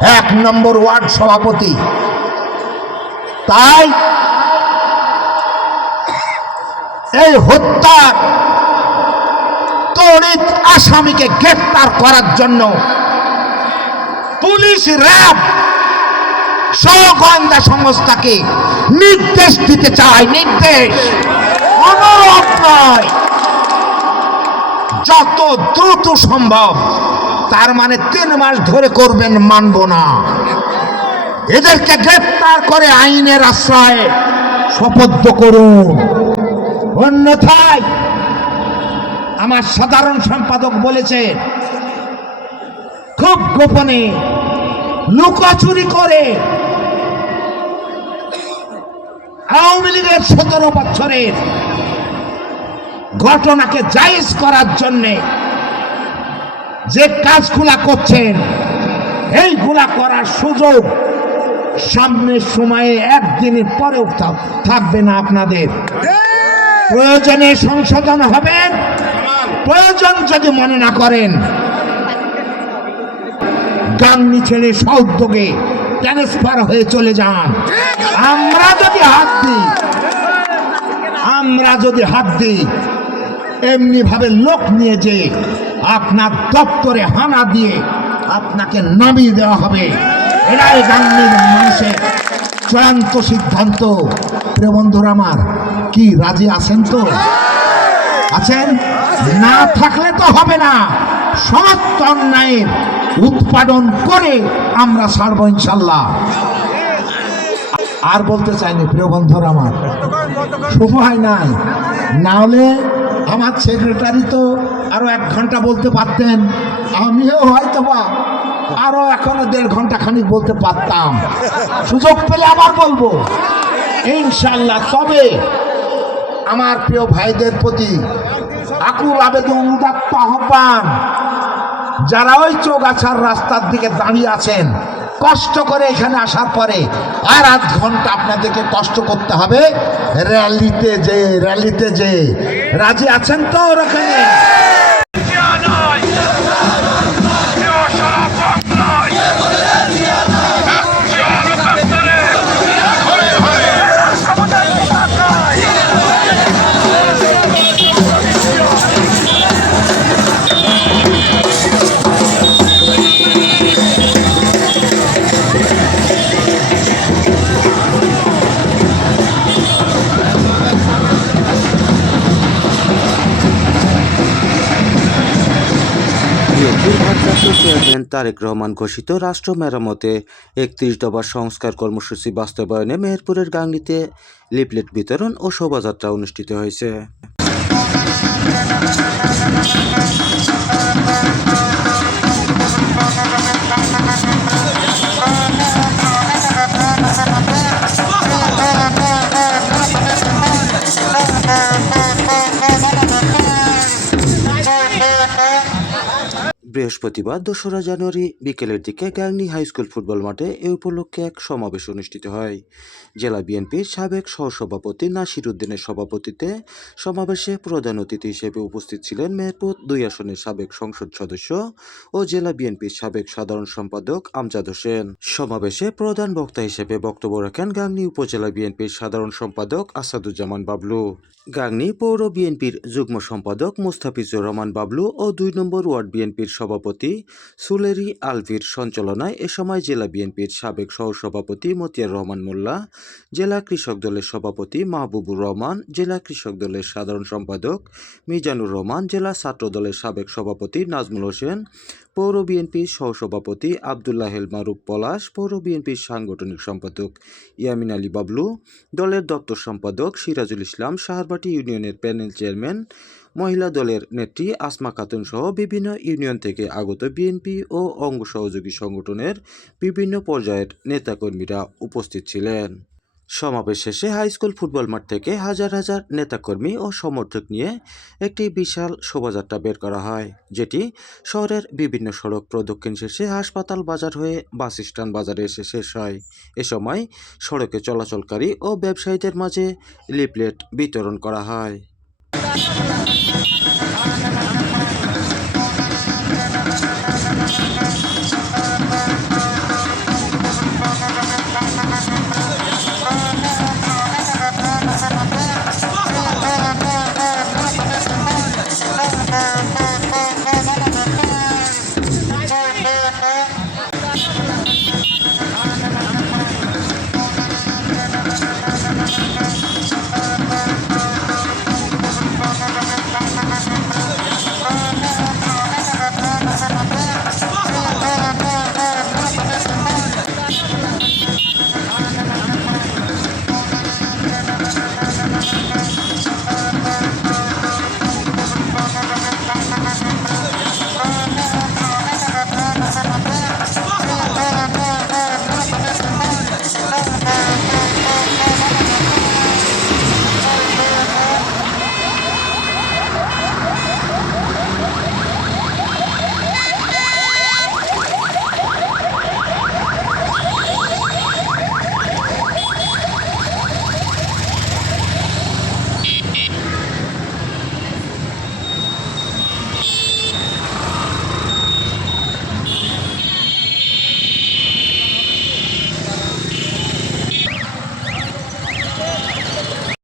এক নম্বর ওয়ার্ড সভাপতি। তাই এই হত্যার তড়িৎ আসামিকে গ্রেফতার করার জন্য পুলিশ র্যাব সহ সংস্থাকে নির্দেশ দিতে চায়। নির্দেশ। অনুরোধ নয়। যত দ্রুত সম্ভব তার মানে তিন মাস ধরে করবেন, মানব না। এদেরকে গ্রেফতার করে আইনের আশ্রয়ে শপথ করুন। অন্যথায় আমার সাধারণ সম্পাদক বলেছে, খুব গোপনে লুকোচুরি করে আওয়ামী লীগের সতেরো বছরের ঘটনাকে জায়েজ করার জন্যে যে কাজগুলা করছেন, এইগুলা করার সুযোগ সামনের সময়ে একদিনের পরেও থাকবে না আপনাদের। প্রয়োজনে সংশোধন হবেন প্রয়োজন যদি মনে না করেন গাঙ্গি ছেড়ে সৌদ্যোগে ট্রান্সফার হয়ে চলে যান। আমরা যদি হাত দিই, আমরা যদি হাত দিই এমনি ভাবে লোক নিয়ে যে আপনার দপ্তরে হানা দিয়ে আপনাকে নামিয়ে দেওয়া হবে, এরাই গাঙ্গির মানুষের চূড়ান্ত সিদ্ধান্ত। প্রিয় বন্ধুরা আমার, কি রাজি আছেন তো? আছেন? না থাকলে তো হবে না। সমস্ত অন্যায়ের উৎপাদন করে আমরা ছাড়বো ইনশাল্লাহ। আর বলতে চাইনি, প্রিয় বন্ধুরা আমার। শুভ হয় নাই। না হলে আমার সেক্রেটারি তো আরও এক ঘণ্টা বলতে পারতেন। আমিও হয়তো বা আরও এখনও দেড় ঘণ্টা খানিক বলতে পারতাম। সুযোগ পেলে আবার বলব। ইনশাল্লাহ, তবে আমার প্রিয় ভাইদের প্রতি আকুল আবেদন উদাত্ত আহ্বান। যারা ওই চৌগাছার রাস্তার দিকে দাঁড়িয়ে আছেন কষ্ট করে এখানে আসার পরে আর আধ ঘণ্টা আপনাদেরকে কষ্ট করতে হবে। র্যালিতে যে র্যালিতে যে রাজি আছেন তো ওখানে চেয়ারম্যান তারেক রহমান ঘোষিত রাষ্ট্র মেরামতে একত্রিশ দফা সংস্কার কর্মসূচি বাস্তবায়নে মেহেরপুরের গাংনিতে লিফলেট বিতরণ ও শোভাযাত্রা অনুষ্ঠিত হয়েছে। বৃহস্পতিবার দোসরা জানুয়ারি বিকেলের দিকে গাংনী হাই স্কুল ফুটবল মাঠে এ উপলক্ষে এক সমাবেশ অনুষ্ঠিত হয়। জেলা বিএনপির সাবেক সহসভাপতি নাসির উদ্দিনের সভাপতিত্বে সমাবেশে প্রধান অতিথি হিসেবে উপস্থিত ছিলেন মেহেরপুর দুই আসনের সাবেক সংসদ সদস্য ও জেলা বিএনপির সাবেক সাধারণ সম্পাদক আমজাদ হোসেন। সমাবেশে প্রধান বক্তা হিসেবে বক্তব্য রাখেন গাংনী উপজেলা বিএনপির সাধারণ সম্পাদক আসাদুজ্জামান বাবলু। গাংনী পৌর বিএনপির যুগ্ম সম্পাদক মুস্তাফিজুর রহমান বাবলু ও দুই নম্বর ওয়ার্ড বিএনপির সভাপতি সুলেরি আলভির সঞ্চালনায় এ সময় জেলা বিএনপির সাবেক সহসভাপতি মতিয়ার রহমান মোল্লা, জেলা কৃষক দলের সভাপতি মাহবুবুর রহমান, জেলা কৃষক দলের সাধারণ সম্পাদক মিজানুর রহমান, জেলা ছাত্র দলের সাবেক সভাপতি নাজমুল হোসেন, পৌর বিএনপির সহসভাপতি আবদুল্লাহ মারুফ পলাশ, পৌর বিএনপির সাংগঠনিক সম্পাদক ইয়ামিন আলী বাবলু, দলের দপ্তর সম্পাদক সিরাজুল ইসলাম সাহারবাটি ইউনিয়নের প্যানেল চেয়ারম্যান মহিলা দলের নেত্রী আসমা খাতুন সহ বিভিন্ন ইউনিয়ন থেকে আগত বিএনপি ও অঙ্গ সহযোগী সংগঠনের বিভিন্ন পর্যায়ের নেতাকর্মীরা উপস্থিত ছিলেন। সমাবেশ শেষে হাই স্কুল ফুটবল মাঠ থেকে হাজার হাজার নেতাকর্মী ও সমর্থক নিয়ে একটি বিশাল শোভাযাত্রা বের করা হয়, যেটি শহরের বিভিন্ন সড়ক প্রদক্ষিণ শেষে হাসপাতাল বাজার হয়ে বাস স্ট্যান্ড বাজারে এসে শেষ হয়। এ সময় সড়কে চলাচলকারী ও ব্যবসায়ীদের মাঝে লিফলেট বিতরণ করা হয়।